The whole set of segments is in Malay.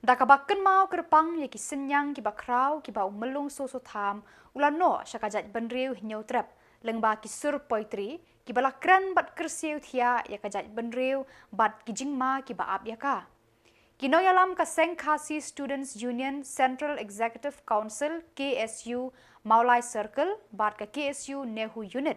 Da kabakken mau kerpang ya ki senyang ki bakrau ki ba umelung so tham ulano syakajat benriu hinyau trep lengba ki sur poitri ki balakran bat kersiu thia ya kajat benriu bat ki jingma ki ba ap ya ka. Kinoyalam ka Sengkhasi Students Union Central Executive Council KSU Maulai Circle bat ka KSU Nehu Unit.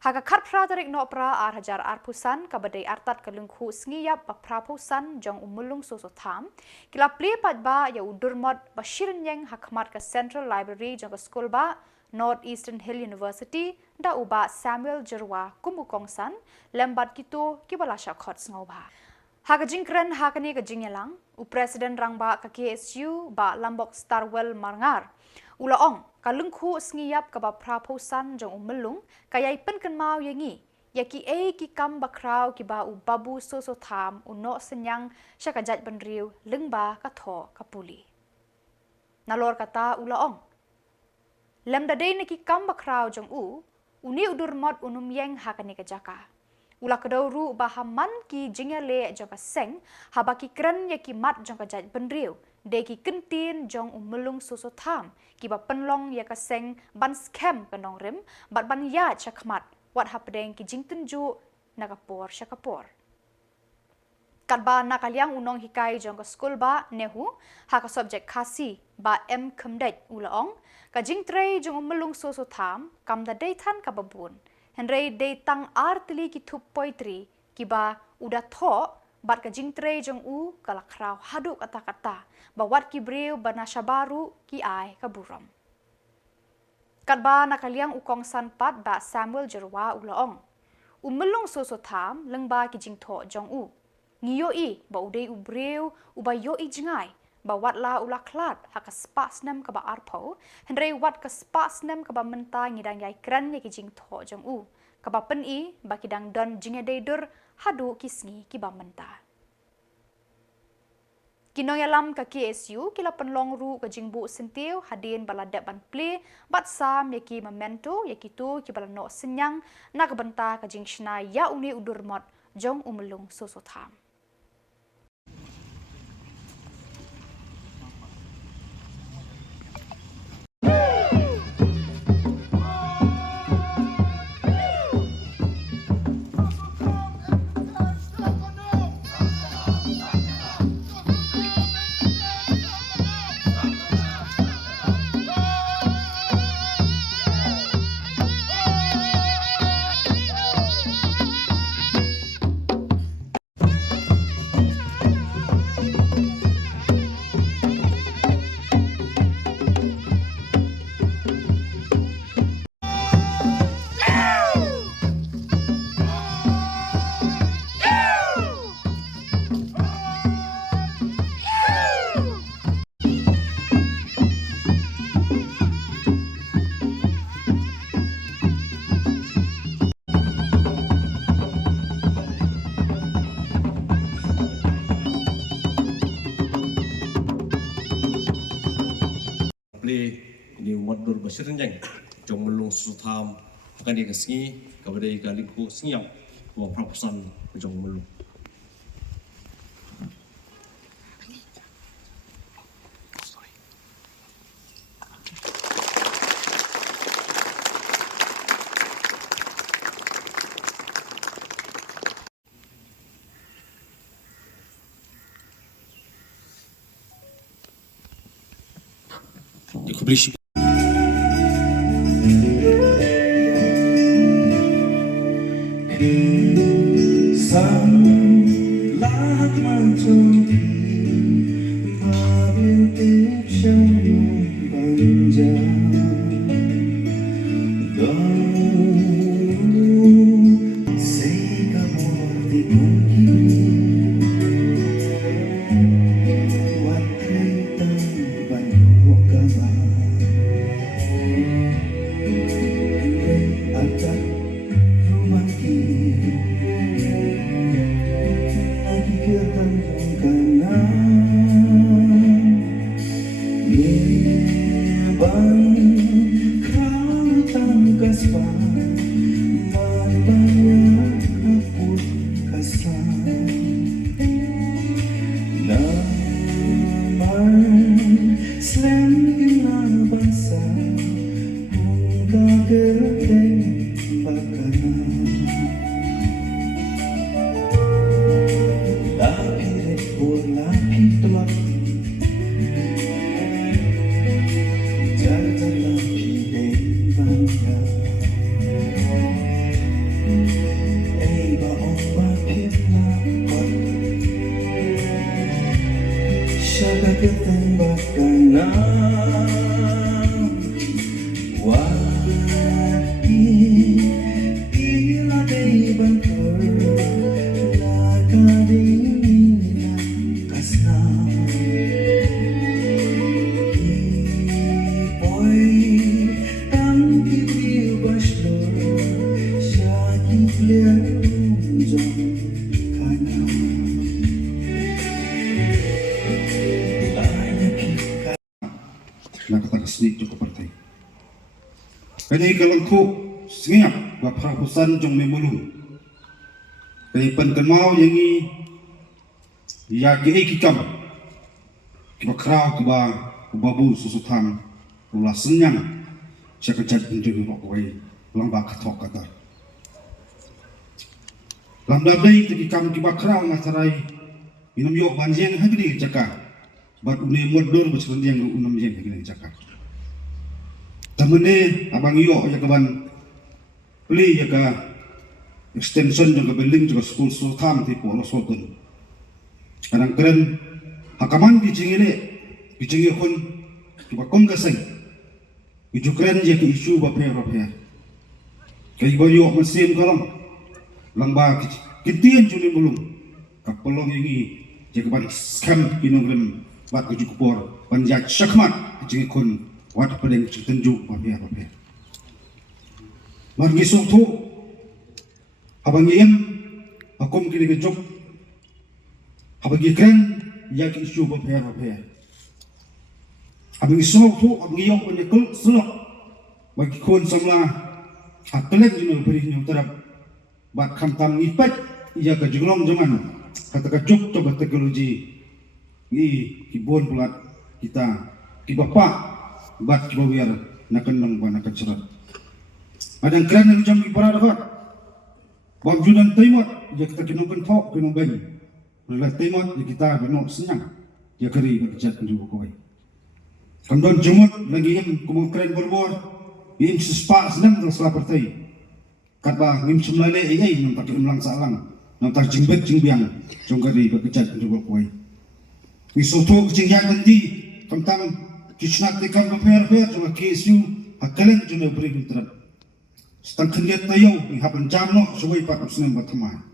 Haka kharpra tarik no pra ar hajar ar pusan ka badai artat ka lungkhu sngiap ba prapusan jong umulung soso tham. Kila pli pat ba ya udurmot bashirin yang hakmat ka Central Library jong ka school ba North Eastern Hill University da uba Samuel Jerwa kumukongsan lembat kito kibalasha khot ngau ba. Haka jingkren hakani ka jingyalang u Presiden rangba ka KSU ba Lambok Starwell Marngar. Ulaong kalungkhu sngiap ka ba prapusan jong umelung kayai penken mau yangi yaki ki kam bakrau ki ba u babu so tham uno senyang syakajat benriu lengba ka tho ka puli. Nalor kata ulaong lemda dei ne ki kam bakrau jong uni udur mod unum yang hakani ka jaka. Ula kedauru bahaman ki jingale jong ka seng habaki kren yaki mat jong ka jat benriu de ki kentin jong umelung susu tham ki ba penlong ya ka seng ban scam kanong rim bat ban ya chakmat wat hapdeng ki jingtenju nakapor syakapor. Kadba nakaliang unong hikai jong ka school ba nehu haka subjek khasi ba M kemdej ulaong ka jingtrei jong umelung susu tham kamda deitan ka babun. Henry day tang artli ki thup poitri ki ba udah tho bat ka jingtre jong kalakrau hadu kata-kata bawat ki breu banasya baru ki ai ka burom. Kadba nakaliang ukong sanpat ba Samuel Jerwa ulaong. Umelung so tham lengba ki jingtho jong ngiyo ba udei breu uba yo jingai bawat la ulaklat haka spas nem ka ba arpo henry wat ka spas nem ka ba menta ngidang yai kran ye ki jingtho jong ka ba pen ba kidang don jinge deidur hadu kisngi ki ba menta. Kinoyalam ka KSU kila penlong ru ka jingbu sentiu hadin baladap ban ple bat sam yaki memento yaki tu ki balano senyang nak benta ka jingshna ya uni udur mod jong umelung soso tham. Ini wadur basirin jang jong melung sutam akan dikasih kepada ikalinku senyap buat prapusan jong melung. Dikubli lahat mencuti mabintip siyang banja say kamor di mungkin wat kaitan banyo ka ba Selain bangsa Hingga gerteng bakana Lapit lapit lapit Jaga lapit bangga Eba lapit lapit Syaga gerteng bakana Nakata kesini cukup partai. Kini kalau ku sengap berperahusan jong memulung. Kini penkenal yang ini ya kikam kiba kerau kiba babu susutan ulah senyang sekejap penjuru makwai lamba katok kata. Lamba day kikam kiba kerau ngasarai minum yok banjeng hagri cakap. Bat une modor bersendiang unam jeng hagri cakap. Tamane abang iyo ya kaban beli ya ka extension juga building juga school sultan ti polo sultan. Kadang keren hakaman di jingi kon coba konggaseng. Iju keren je ki isu bape. Kai bayo mesin kalam langba kitian juni mulung kapolong ini je kaban scam kinong bat kuju kupor panjat syakmat jingi kon wat pedeng tenjuk bape. Margi sokto abang yen akom kini kejok abang keren ya ki isu bape. Abang sokto abang yok penyekul selok bagi kon samla atlek jino beri nyutarap bat kamtam ngipet ya ke jenglong zaman kata kejok coba teknologi kibon pulat kita kibapak bat kibawiar nakenang ba nakaceret adang keren yang jam ipara dapat bang junan timot ya kita kinong tok kinong bani nala timot ya kita binok senyang ya keri berkejat penjubu kawai kandon jemut lagi yang kumong keren berbor yang sespak senang terus partai kata ngim semlale nang tak imlang salang nang tak jingbet jingbiang jongkari berkejat penjubu kawai Isuto kejingyang nanti tentang kisnat tekam berper cuma kesu akalan cuma beri bentrap. Setang kendiat tayo hapan jamno suway pat usnam batama.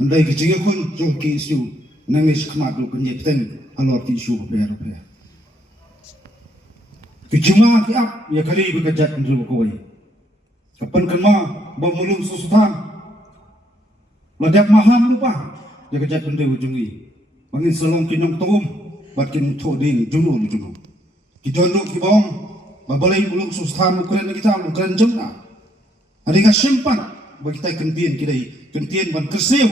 Andai kejingyang kun cuma kesu nangis kemat lu kenyekten alor tisu berper. Kecuma kiap ya kali berkejat penjuru kawai. Kapan kema bamulung susutan. Ladap maham lupa ya kejat penjuru jungi. Mangin selong kinong tungum bakin toding junu junu. Kidondok kibong babalay ulung sustan ukren kita ukren jengna. Adika simpan bagi kita kentian kidai kentian ban kersiu.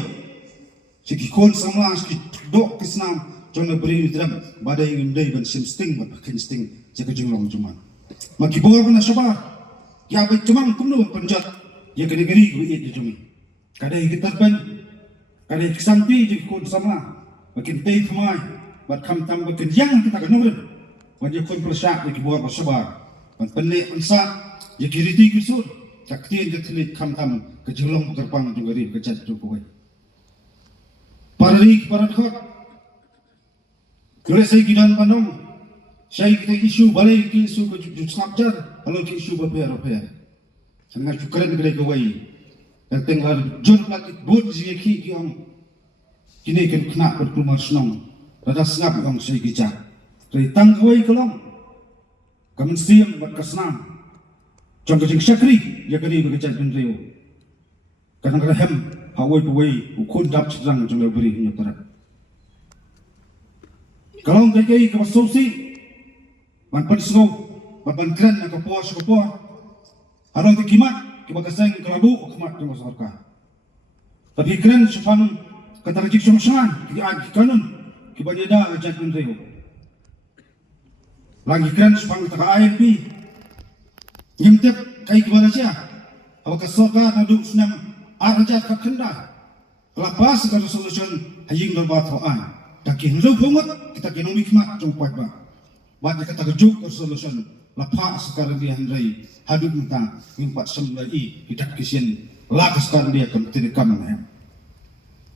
Sikikon sama sikidok kisnam jona beri mitram badai ngundai ban simsting ban bakin sting jaka jenglong juman. Makibor ban sabar. Ya baik cemang kumno penjat ya geri-geri gue di jumi. Kadai kita ban kadai kesampi jikon sama makin tay kemai, buat kam tam makin yang kita kenal. Wajib kon persak di kibuat bersabar. Penlek pensak, ya kiriti kusur. Taktian jatulit kam tam kejelong terpang juga ri kejat jokowi. Paralik paradhot. Kalau saya kidan pandong, saya kita isu balik ke isu kejutskapjar, kalau ke isu berper. Sangat keren kedai kawai. Yang tengah jor lagi buat ziki kiam. Kini kan kena berkumar senang, rada sengap yang saya gijak. Dari tangkawai kelang, kami siang buat kesenam. Jangan kejeng syakri, ya kini berkejat bendrio. Kadang-kadang hem, hawai-hawai, ukun dap sedang jangan beri nyatarat. Kalau kaya kebasausi, manpan sengaw, manpan keren yang kepuas. Harang kekimat, kebakasang kelabu, kemat yang masyarakat. Tapi keren sepang katarjik sumsangan, kiag kanun, kibanyada ajat menreo. lagi keren sepang taka IMP ngimtep kai kebala sia awak soka naduk senam arja kakenda lapas ka resolution haying do bathoan takin lu bungot kita kinong hikmat jongpat ba wat kata kejuk resolution lapas sekarang dia handai haduk minta ngimpat semlai hidak kisien lakas sekarang dia kan tidakam na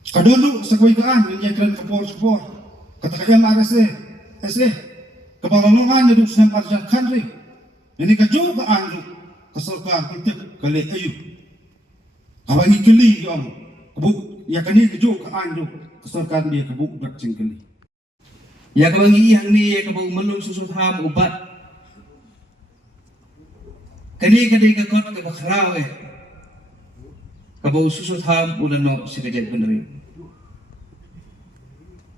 kadulu sakoi kaan nyekran kapor kata kaya marase kebalongan naduk senam arja kanri ini kejuk ka anju kesolkan untuk kali ayu kawangi keli yom kebuk ya kani kejuk ka anju kesolkan dia kebuk dak cingkeli ya kawangi yang ni ya kabau melung susut ham ubat kani kadai ka kot ka bakrau kabau susut ham ulan no sekejap bener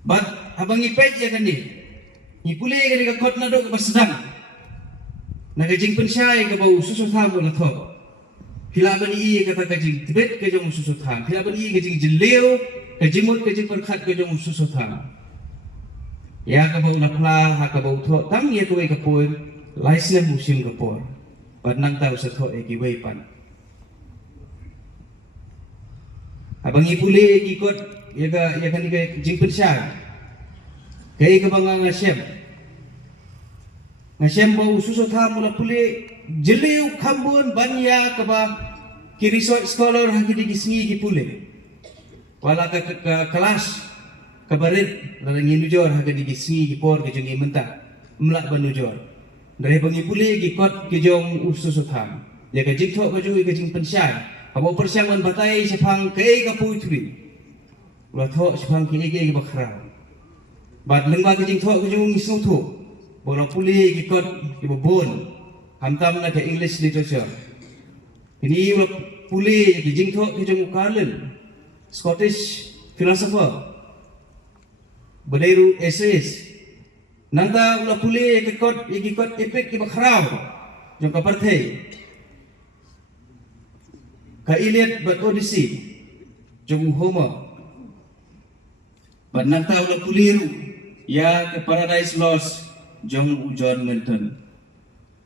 bat habangi pej ya kani ni pule kani ka kot na do ka sedang nagajing pensyai ka bau susut ham ulan tho hilaban i kata kajing tibet ka jong susut ham hilaban i kajing jeleu kajimut kajing perkhat ka jong susut ham ya ka bau lapla ha ka bau tho tam ye tuai ka poin laisle musim ka por pat nang tau sa tho e ki wei pan abang i pule ki kot ya kan ni ka jing pensyai kai ka bang ngasem bau susut ham ulah pule jeleu khambun banya kaba ki research scholar ha ki gisngi ki pule wala ka kelas kabarit la ngi nujor ha ki gisngi ki por ke jengi menta mlak banujor dari bangi pule ki kot ki jong susut ham ya ka jing tho ka ju ka jing pensyai abo persiangan batai sepang ke ka puitri ulah tho sepang ki ke bakra bat lengba ka jing tho ka jong ngisnu tho bola puli ki kot ki bobon hamtam na ke English literature ini ulah puli ki jing tho ki jong Carlyle Scottish philosopher Badiru essays nanta ulah puli ki kot epic ki bakrau jong ka parthai ka Iliad bat Odyssey jong Homer bat nanta ulah puliru ya ke Paradise Lost jong John Milton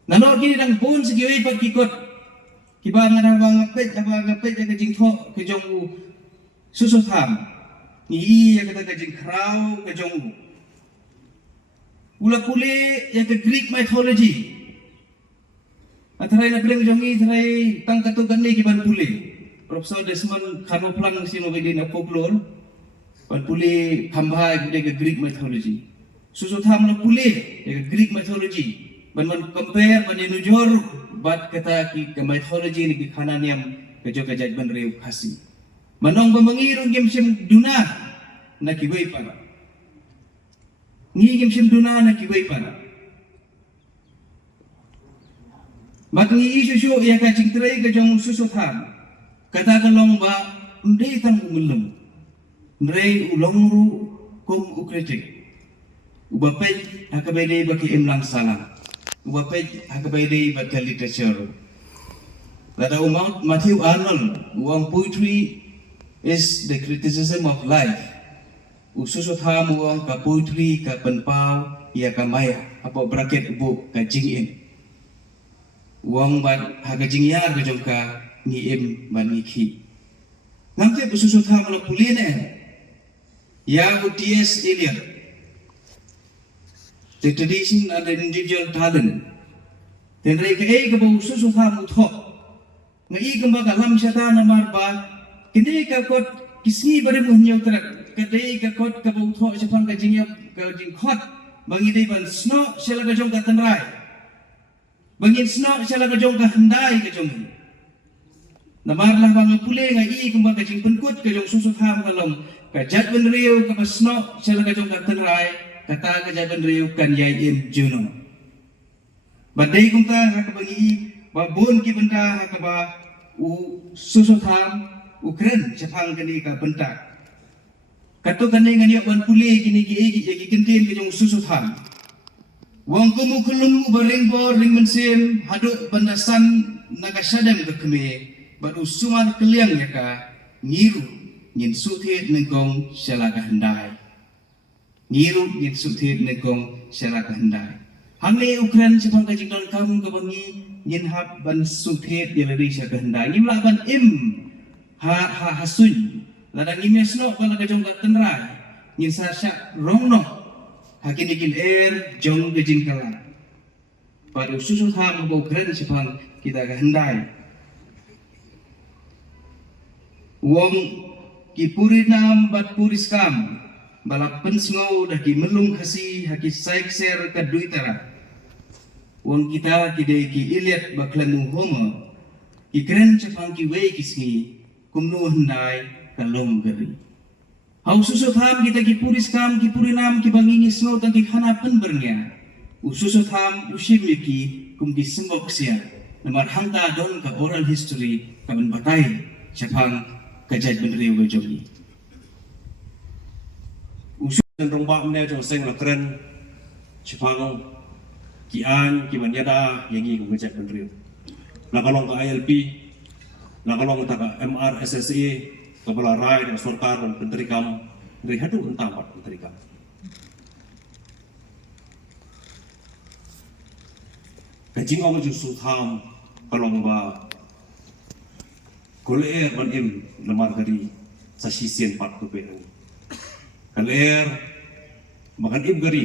nanor gini dang pun segiwi pat kikot kibang abang ngapet ke jing tho ke jong susut ham ni ya kata ke jing krau ke jong ula pule ya ke Greek mythology atharai na breng jong i tharai tang katukan ni kiban pule Profesor Desmond Carnoplang sino begin na folklore pan pule khambha ke Greek mythology susut ham na pule ya Greek mythology ban compare ban nujor bat kata ki mythology ni ki khananiam ke jo ka jaj ban reu khasi manong bamangirong game sim duna na ki wei para ni game sim duna na ki wei para bakni isu shu ya ka cingtrai ke jong susut ham kata kalong ba ndei tang umulum ndrei ulongru kum ukretik ubapet akabede baki imlang salam ubapet akabede baki literature lada umang Matthew Arnold uang poetry is the criticism of life ususut ham uang ka poetry ka penpau ya ka maya apa bracket ubu ka jingin uang bat haga jingyar ka jong ka ngiem ban ngikhi ngamte ususut ham la puline ya T.S. Eliot the tradition and the individual talent then rei ka ei ka bau susut ham utho ngai ka ba lam syata na marba kini ka kot kisni bare mu nyau trak ka dei ka kot ka bau tho sepang ka jing khot bangi dei ban sno sela ka jong ka tanrai bangin sno sela ka jong ka handai ka jong namar lah bang pule ngai ka ba ka jing penkut ka jong susut ham kalom ka jat ben riu ka sno sela ka jong ka tanrai kata kajaban riu kan yai im juno badai kumta hakabangi babun ki benda hakaba u susut ham ukren sepang kani ka benta kato kani ngani wan pule kini ki kentin ke jong susut ham wang kumu kulum baring bor ring mensim haduk bandasan naga sadam ke keme badu sumar keliang ya ka ngiru ngin suthit negong selaga handai ngiru ngin suthit negong selaga handai Hangle Ukraine Jepang ka jingdon kamu ka bangi ngin hab ban suthet ya lari sya kehendak ngim la ban im ha sun ladang ngim yasno bala ka jong ka tenrai ngin sa sya rongno hakini gil jong ke jingkala pada susu tham ka Ukraine Jepang kita kehendak wong ki purinam bat puriskam balap pensngau dah ki melung khasi haki saik ser ka duitara wong kita kide ki iliat baklanu homo ki kren Jepang ki wei kisngi kumnu hendai kalong geri hau susu tham kita ki puriskam ki purinam ki bangingi sngo tang ki khana pen bernya ususu tham usim ki kum ki sembok sia namar hangta don ka oral history ka ben batai Jepang kajat benriu ga jogi dan rombak mene jong seng la keren Jepang ki an ki manyada yangi ko ngejak benriu la kalong ka ILP la kalong ta ka MRSSE kepala rai dan sarkar dan menteri kam dari hadu entah pat menteri kam kajing ong ju su tham kalong ba koler ban im lemar dari sasisien pat ko pe kaler makan im gari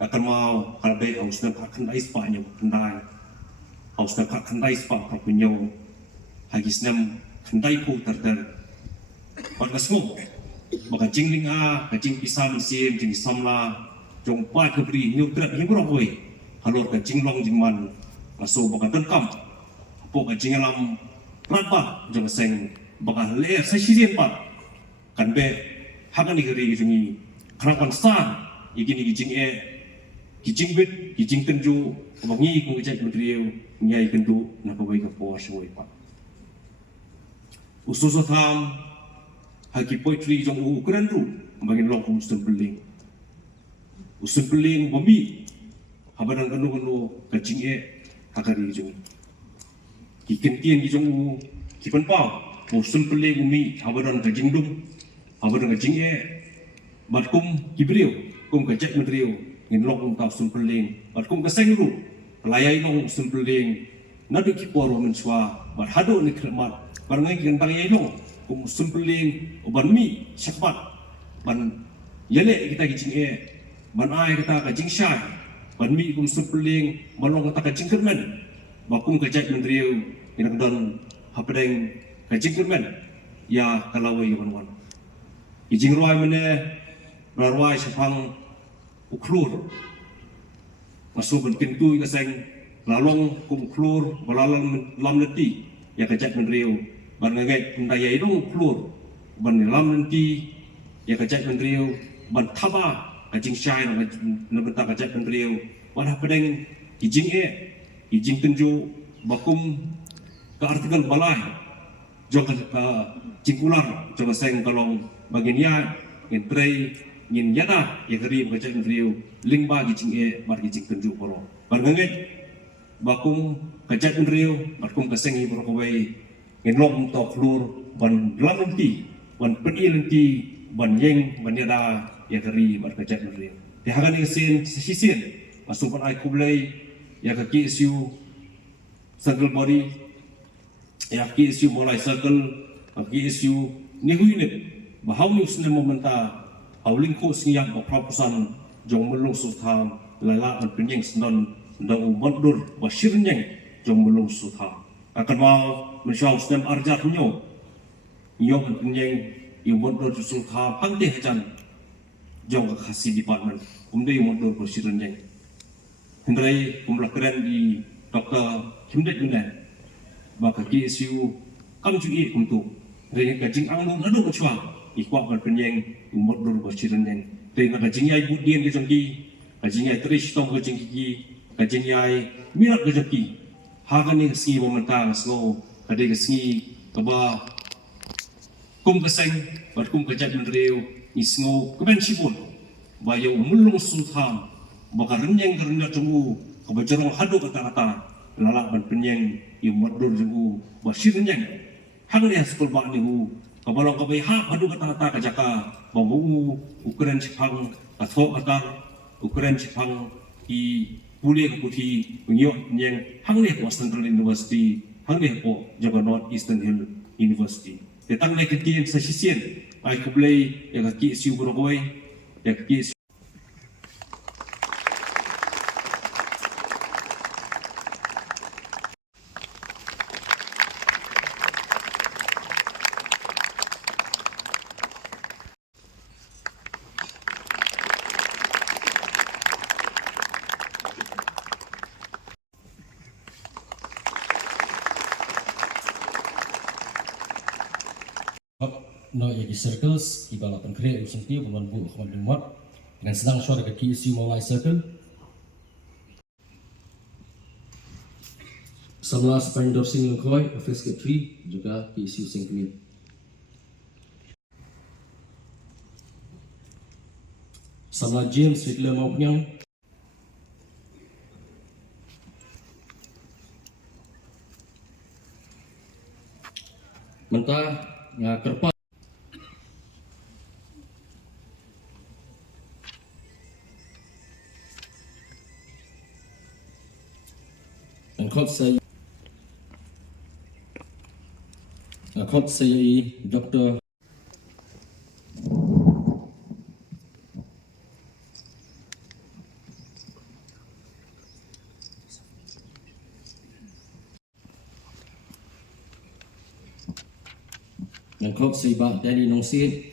akan mau kalbe haus nak akan dais pa nyo kendai haus nak akan dais pa punyo hagis nam kendai ku terter pada semua maka jingling kajing pisam sim jing samla jong pa ke beri nyu trap hibro boy halor ka jinglong jingman aso baka tenkam po ka jingalam rapa jong seng baka le sa sisien pa kan be hakan ni gari jungi kerapan san igini gijing bit gijing tenju bangi ku ngejak berdriu nyai kendu na pawai ka po semua pa ususo tham haki poetry jong ukuran tu bangin long kum usun beling bami habadan kanu kajing hakari jungi kiken jong kipan pa usun beling umi habadan kajing dum habadan kajing matkum kibriu kum kajak medriu ngin long ta usun beling matkum kaseng ru layai long usun beling nadu kiporo menswa bar hado ni kremat barangai kan barangai long kum usun beling uban mi syakbat ban yele kita kajing ban ai kita kajing syai ban mi kum usun beling balong kita kajing kermen bakum kajak medriu ngin don hapadeng kajing kermen ya kalawai wan ijing ruai mene ruai Jepang uklur masuk ben pintu ka seng lalong kum klur balalang lam leti ya kajak menriu ban ngai ndaya idong klur ban lam leti ya kajak menriu ban thaba kajing syai na benta kajak menriu ban hapadeng ijing tenju bakum ka artikel balai jong ka cingkular jong seng kalong bagian ngin trei ngin yada ya kari kajak menriu lingba gijing bar gijing tenju poro ban ngai bakum kajak menriu bakum kasengi poro kawai ngin long to klur ban lam lenti ban peni lenti ban yeng ban yada ya kari bar kajak menriu di hagan ing sin sisien masuk ban ai kublai ya ka KSU circle body ya KSU mulai circle KSU ni huinit bahau ni usne momenta hauling ko siyang propusan jong melung sutham lala an penyeng senon ndang umandur basirnyeng jong melung sutham akan mau mensyau snem arjat nyo yo an penyeng umandur sutham hangte hajan jong khasi department umde umandur basirnyeng hendrai kumlakren di Dr. Himdet Yunan baka KSU kamjui untuk ring kajing anglung adu kecua ikwa ban penyeng umur dur basiran yang ring kajing yai budien ke jongki kajing yai trish tong kajing ki kajing yai mirat ke jongki hagan ni si momentang sno kade ke si kaba kum keseng bat kum kajat menriu isno keben sipun bayo mulung sutham baka renyeng kerna tunggu kebajarong hadu kata-kata lalak ban penyeng umur dur jongku basiran yang hang ni sekolah bak ni kabalong kabai hak hadu kata-kata kajaka bawu ukuran Jepang atau atar ukuran Jepang i pulih ke putih pengiok yang hangnya po Central University hangnya po Java North Eastern Hill University tetang naik ke sa sisien ay kublay ya kaki siu berogoi ya kaki no yaki circles iba lapan kre usung tiu bulan bu khman dumot dengan senang suara ke KSU Mawai Circle Samla Spandor Sing Lengkoi Office Secretary juga KSU Sengkemin Samla James Ridler Maupnyang mentah ngakerpa Khot saya Dr. Khot saya Danny Nongsin